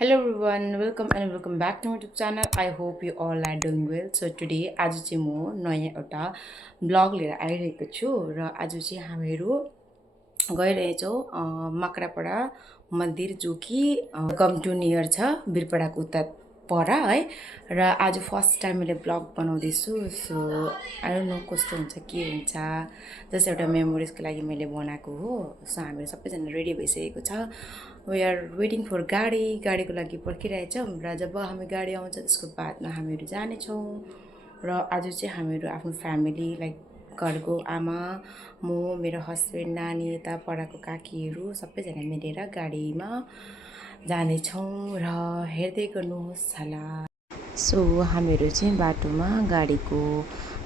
Hello everyone, welcome back to my YouTube channel. I hope you all are doing well. So today आज चाहिँ म नयाँ एउटा blog लिएर आइरहेको छु र आज चाहिँ हामीहरू गइरहेछौँ मकरापडा मन्दिर जो कि कम टु नियर छ बिरपाडाको उता पर है। र आज फर्स्ट टाइम मैले ब्लग बनाउँदैछु। सो आई डोन्ट नो कस्तो हुन्छ के हुन्छ, जस्ट एउटा मेमोरिजको लागि मैले बनाएको हो। सो हामीहरू सबैजना रेडी भइसकेको छ। वी आर वेटिङ फर गाडीको लागि पर्खिरहेछौँ र जब हामी गाडी आउँछ त्यसको बादमा हामीहरू जानेछौँ। र आज चाहिँ हामीहरू आफ्नो फ्यामिली लाइक घरको आमा, म, मेरो हस्बेन्ड, नानी, यता पढाएको काकीहरू सबैजना मिलेर गाडीमा जानेछौँ र हेर्दै गर्नुहोस् होला। सो हामीहरू चाहिँ बाटोमा गाडीको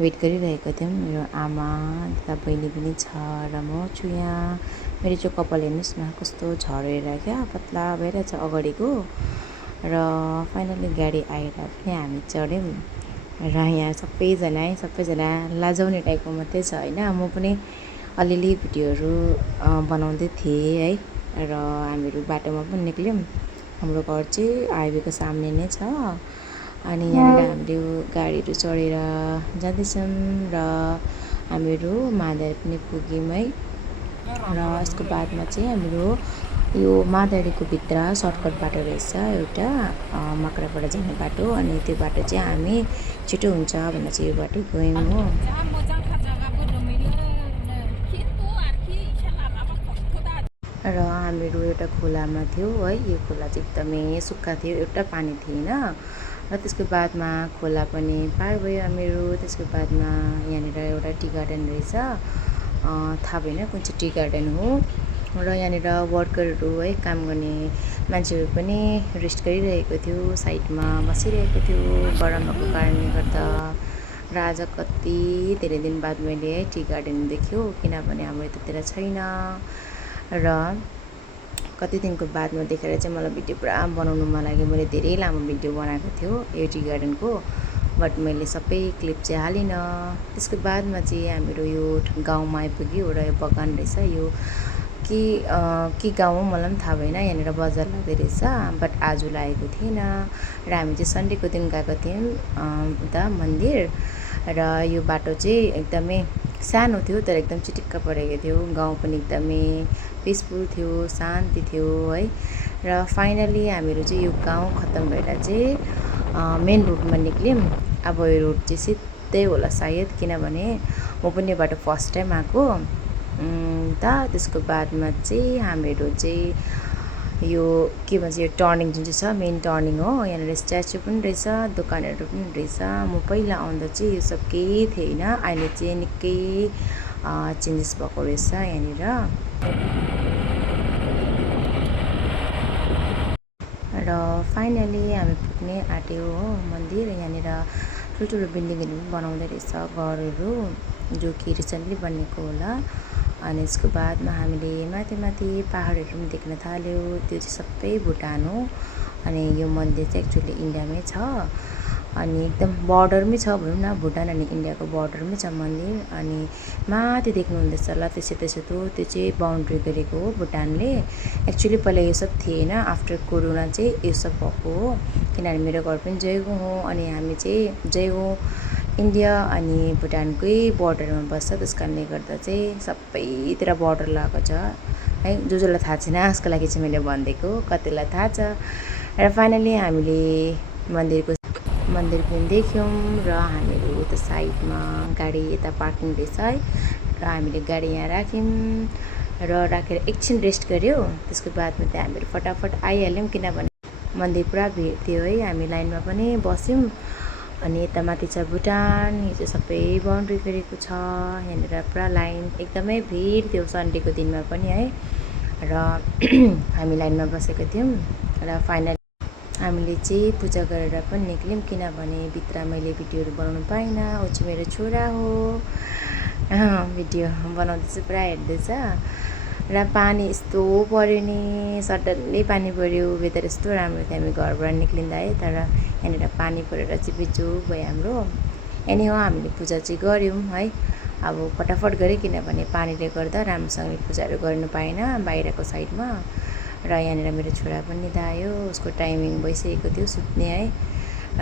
वेट गरिरहेका थियौँ। मेरो आमा यता बहिनी पनि छ र म छु यहाँ। मेरो चाहिँ कपाल हेर्नुहोस् न कस्तो झरेर क्या पतला भइरहेछ अगाडिको। र फाइनली गाडी आएर पनि हामी चढ्यौँ र यहाँ सबैजना लाजाउने टाइपको मात्रै छ होइन। म पनि अलिअलि भिडियोहरू बनाउँदै थिएँ है। र हामीहरू बाटोमा पनि निक्ल्यौँ। हाम्रो घर चाहिँ हाइवेको सामने नै छ। अनि यहाँनिर हामीले गाडीहरू चढेर जाँदैछौँ र हामीहरू मादरी पनि पुग्यौँ है। र यसको बादमा चाहिँ हाम्रो यो मादरीको भित्र सर्टकट बाटो रहेछ एउटा मकरापडा जाने बाटो। अनि त्यो बाटो चाहिँ हामी छिटो हुन्छ भनेर चाहिँ यो बाटो गयौँ हो। र हामीहरू एउटा खोलामा थियो है। यो खोला चाहिँ एकदमै सुक्खा थियो, एउटा पानी थिएन। र त्यसको बादमा खोला पनि पार भयो हामीहरू। त्यसको बादमा यहाँनिर एउटा टी गार्डन रहेछ, थाहा भएन कुन चाहिँ टी गार्डन हो। र यहाँनिर वर्करहरू है, काम गर्ने मान्छेहरू पनि रेस्ट गरिरहेको थियो, साइडमा बसिरहेको थियो गरम भएको कारणले गर्दा। र आज कति धेरै दिन बाद मैले है टी गार्डन देख्यो, किनभने हाम्रो यतातिर छैन। र कति दिनको बादमा देखेर चाहिँ मलाई भिडियो पुरा बनाउनु मन लाग्यो। मैले धेरै लामो भिडियो बनाएको थियो यो टी गार्डनको, बट मैले सबै क्लिप चाहिँ हालिनँ। त्यसको बादमा चाहिँ हामीहरू यो गाउँमा आइपुग्यो र यो बगान रहेछ यो कि गाउँ हो मलाई पनि थाहा भएन। यहाँनिर बजार लाग्दै रहेछ, बट आज लागेको थिएन। र हामी चाहिँ सन्डेको दिन गएको थियौँ उता मन्दिर। र यो बाटो चाहिँ एकदमै सानो थियो तर एकदम चिटिक्क परेको थियो। गाउँ पनि एकदमै पिसफुल थियो, शान्ति थियो है। र फाइनली हामीहरू चाहिँ यो गाउँ खत्तम भएर चाहिँ मेन रोडमा निक्ल्यौँ। अब यो रोड चाहिँ सिधै होला सायद, किनभने म पनि यो बाटो फर्स्ट टाइम आएको त्यसको बादमा चाहिँ हामीहरू चाहिँ यो के भन्छ यो टर्निङ जुन चाहिँ छ मेन टर्निङ हो। यहाँनिर स्ट्याचु पनि रहेछ, दोकानहरू पनि रहेछ। म पहिला आउँदा चाहिँ यो सब केही थिएन, अहिले चाहिँ निकै चेन्जेस भएको रहेछ यहाँनिर। र फाइनली हामी पुग्ने आँट्यौँ हो मन्दिर। यहाँनिर ठुल्ठुलो बिल्डिङहरू पनि बनाउँदै रहेछ, घरहरू जो कि रिसेन्टली बनिएको होला। अनि यसको बादमा हामीले माथि पहाडहरू पनि देख्न थाल्यौँ। त्यो चाहिँ सबै भुटान हो। अनि यो मन्दिर चाहिँ एक्चुअली इन्डियामै छ, अनि एकदम बर्डरमै छ भनौँ न, भुटान अनि इन्डियाको बर्डरमै छ मन्दिर। अनि माथि देख्नुहुँदैछ ल त्यो सेतो त्यो चाहिँ बााउन्ड्री गरेको हो भुटानले। एक्चुअली पहिला यो सब थिएन, आफ्टर कोरोना चाहिँ यो सब भएको हो। किनभने मेरो घर पनि जयगाउँ हो, अनि हामी चाहिँ जयगाउँ इन्डिया अनि भुटानकै बर्डरमा बस्छ। त्यस कारणले गर्दा चाहिँ सबैतिर बर्डर लगाएको छ है। जसलाई थाहा छैन उसको लागि चाहिँ मैले भनिदिएको, कतिलाई थाहा छ। र फाइनली हामीले मन्दिर पनि देख्यौँ। र हामीहरू उता साइडमा गाडी यता पार्किङ रहेछ है। र हामीले गाडी यहाँ राख्यौँ र राखेर एकछिन रेस्ट गऱ्यौँ। त्यसको बादमा चाहिँ हामीहरू फटाफट आइहाल्यौँ, किनभने मन्दिर पुरा भिड थियो है। हामी लाइनमा पनि बस्यौँ। अनि यता माथि छ भुटान, यो चाहिँ सबै बााउन्ड्री गरेको छ। यहाँनिर पुरा लाइन एकदमै भिड थियो सन्डेको दिनमा पनि है। र हामी लाइनमा बसेको थियौँ। र फाइनली हामीले चाहिँ पूजा गरेर पनि निक्ल्यौँ, किनभने भित्र मैले भिडियोहरू बनाउनु पाइनँ। ऊ चाहिँ मेरो छोरा हो, भिडियो बनाउँदैछु पुरा हेर्दैछ। र पानी यस्तो पऱ्यो नि, सडनली पानी पऱ्यो। वेदर यस्तो राम्रो थियो हामी घरबाट निक्लिँदा है, तर यहाँनिर पानी परेर चाहिँ बिजोग भयो हाम्रो। एनी हो हामीले पूजा चाहिँ गऱ्यौँ है। अब फटाफट गऱ्यो, किनभने पानीले गर्दा राम्रोसँगले पूजाहरू गर्नु पाएन बाहिरको साइडमा। र यहाँनिर मेरो छोरा पनि निदायो, उसको टाइमिङ भइसकेको थियो सुत्ने है।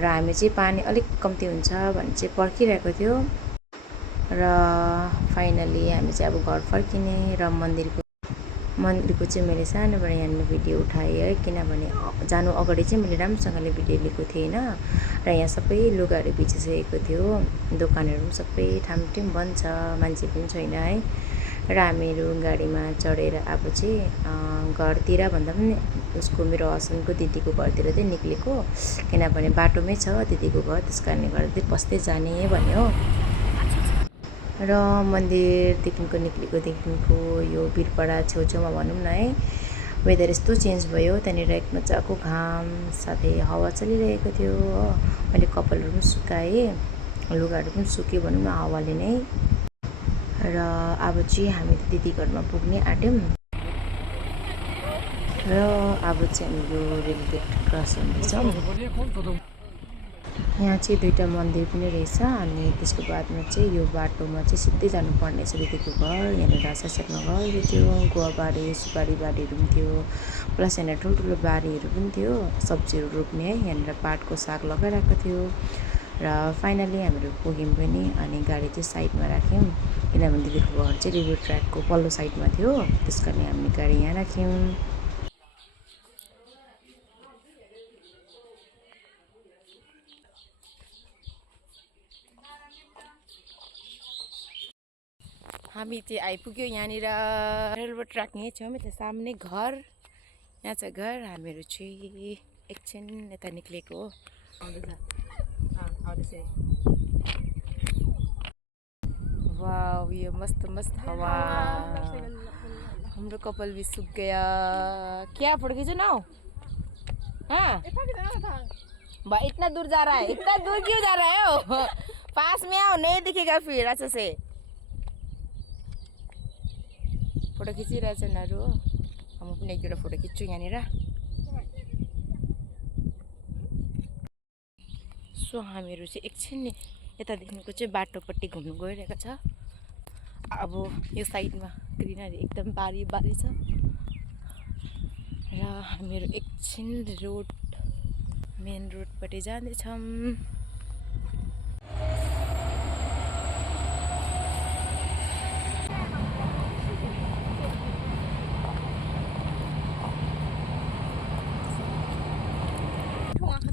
र हामी चाहिँ पानी अलिक कम्ती हुन्छ भने चाहिँ पर्खिरहेको थियो। र फाइनली हामी चाहिँ अब घर फर्किने र मन्दिरको चाहिँ मैले सानोबाट यहाँनिर भिडियो उठाएँ है, किनभने जानु अगाडि चाहिँ मैले राम्रोसँगले भिडियो लिएको थिएन। र यहाँ सबै लुगाहरू बेचिसकेको थियो, दोकानहरू पनि सबै ठामठिम बन्द छ, मान्छे पनि छैन है। र हामीहरू गाडीमा चढेर अब चाहिँ घरतिर भन्दा पनि उसको मेरो हस्बेन्डको दिदीको घरतिर चाहिँ निक्लेको, किनभने बाटोमै छ दिदीको घर, त्यस कारणले गर्दा चाहिँ पस्दै जाने भन्यो। र मन्दिरदेखिको निक्लेकोदेखिको यो वीरपाडा छेउछाउमा भनौँ न है, वेदर यस्तो चेन्ज भयो। त्यहाँनिर एक मजाको घाम साथै हावा चलिरहेको थियो हो। मैले कपालहरू पनि सुकाएँ, लुगाहरू पनि सुक्यो भनौँ न हावाले नै। र अब चाहिँ हामी दिदी घरमा पुग्ने आँट्यौँ। र अब चाहिँ हाम्रो रेलवे क्रस हुँदैछौँ। यहाँ चाहिँ दुईवटा मन्दिर पनि रहेछ, अनि त्यसको बादमा चाहिँ यो बाटोमा चाहिँ सिधै जानुपर्ने छ दिदीको घर। यहाँनिर साइडमा घरहरू थियो, गुवाबारी सुपारी बारीहरू पनि थियो, प्लस यहाँनिर ठुल्ठुलो बारीहरू पनि थियो सब्जीहरू रोप्ने है। यहाँनिर पाटको साग लगाइरहेको थियो। र फाइनली हामीहरू पुग्यौँ पनि, अनि गाडी चाहिँ साइडमा राख्यौँ, किनभने दिदीको घर चाहिँ रेलवे ट्र्याकको पल्लो साइडमा थियो, त्यस कारणले हामीले गाडी यहाँ राख्यौँ। हामी चाहिँ आइपुग्यो यहाँनिर रेलवे ट्र्याक यहीँ छेउमै छ, सामने घर, यहाँ छ घर। हामीहरू चाहिँ एकछिन यता निक्लेको हो। वाह, यो मस्त मस्त हावा, हाम्रो कपाल भी सूख गया। क्या फोटो खींचो ना? हाँ भाई, इतना दूर जा रहा है, इतना दूर क्यों जा रहा है हो? पास में आओ, नहीं दिखेगा फिर अच्छे से। फोटो खिचिरहेछ उनीहरू हो, म पनि एक दुईवटा फोटो खिच्छु यहाँनिर। सो हामीहरू चाहिँ एकछिन यतादेखिको चाहिँ बाटोपट्टि घुम्नु गइरहेको छ। अब यो साइडमा ग्रिनरी एकदम बारी बारी छ। र हामीहरू एकछिन मेन रोडपट्टि जाँदैछौँ।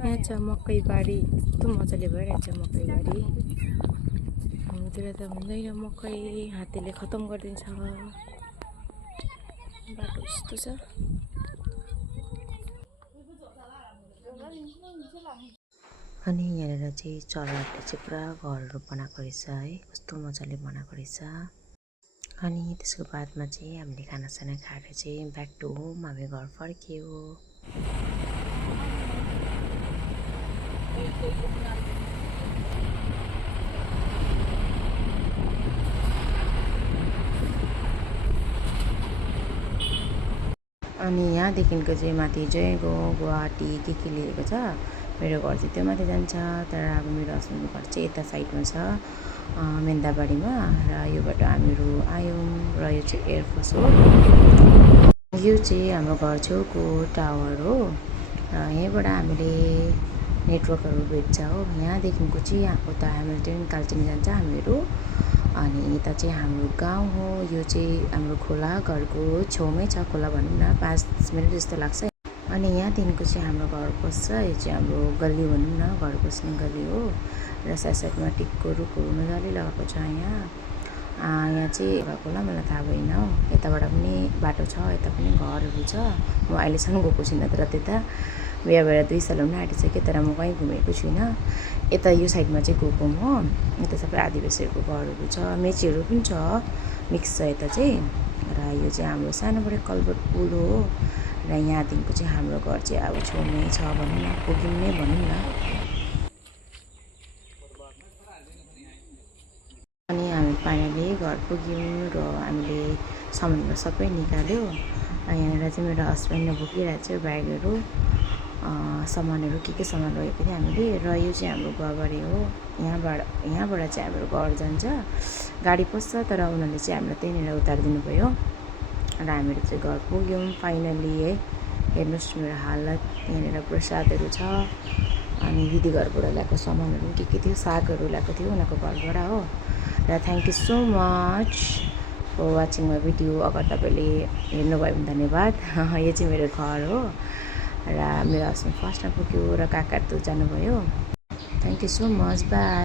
यहाँ छ मकैबारी, यस्तो मजाले भइरहेछ मकैबारी। हाम्रोतिर त हुँदैन मकै, हात्तीले खतम गरिदिन्छ। बाटो यस्तो छ। अनि यहाँनिर चाहिँ चराहरूले चाहिँ पुरा घरहरू बनाएको रहेछ है, कस्तो मजाले बनाएको रहेछ। अनि त्यसको बादमा चाहिँ हामीले खानासाना खाएर चाहिँ ब्याक टु होम, हामी घर फर्क्यौँ। अनि यहाँदेखिको चाहिँ माथि जयगाउँ गुवाहाटी के लेखेको छ। मेरो घर चाहिँ त्यो माथि जान्छ, तर अब मेरो हस्बेन्डको घर चाहिँ यता साइडमा छ, मेन्दाबारीमा। र योबाट हामीहरू आयौँ। र यो चाहिँ एयरफोर्स हो। यो चाहिँ हाम्रो घर छेउको टावर हो, र यहीँबाट हामीले नेटवर्कहरू भेट्छ हो। यहाँदेखिको चाहिँ उता हेमिल्टन कालचिनी जान्छ हामीहरू। अनि यता चाहिँ हाम्रो गाउँ हो। यो चाहिँ हाम्रो खोला, घरको छेउमै छ खोला भनौँ न, 5 मिनट जस्तो लाग्छ। अनि यहाँदेखिको चाहिँ हाम्रो घर पस्छ, यो चाहिँ हाम्रो गल्ली भनौँ न, घर पस्ने गल्ली हो। र साइडमा टिकको रुखहरू मजाले लगाएको छ। यहाँ चाहिँ भएको होला, मलाई थाहा भएन हो। यताबाट पनि बाटो छ, यता पनि घरहरू छ। म अहिलेसम्म गएको छुइनँ, तर त्यता बिहा भएर 2 साल हुन आँटिसक्यो, तर म कहीँ घुमेको छुइनँ। यता यो साइडमा चाहिँ गएको म, यता सबै आदिवासीहरूको घरहरू छ, मेचीहरू पनि छ, मिक्स छ यता चाहिँ। र यो चाहिँ हाम्रो सानोबडे कल्भर्ट पुल हो। र यहाँदेखिको चाहिँ हाम्रो घर चाहिँ अब छेउमै छ भनौँ न, पुग्यौँ नै भनौँ न। अनि हामी फाइनली घर पुग्यौँ र हामीले सामानहरू सबै निकाल्यो। यहाँनिर चाहिँ मेरो हस्बेन्डले बोकिरहेको छ ब्यागहरू, सामानहरू के सामान लगेको थियो हामीले। र यो चाहिँ हाम्रो गुवाबारी हो। यहाँबाट चाहिँ हाम्रो घर जान्छ, गाडी पस्छ, तर उनीहरूले चाहिँ हामीलाई त्यहीँनिर उतारिदिनु भयो। र हामीहरू चाहिँ घर पुग्यौँ फाइनली है। हेर्नुहोस् मेरो हालत, यहाँनिर प्रसादहरू छ अनि दिदी घरबाट ल्याएको सामानहरू के थियो, सागहरू ल्याएको थियो उनीहरूको घरबाट हो। र thank you so much for watching my video. अगर तपाईँले हेर्नुभयो भने धन्यवाद। यो चाहिँ मेरो घर हो र मेरो हस्बेन्ड फर्स्टमा पुग्यो र काकाहरू जानुभयो। Thank you so much, by.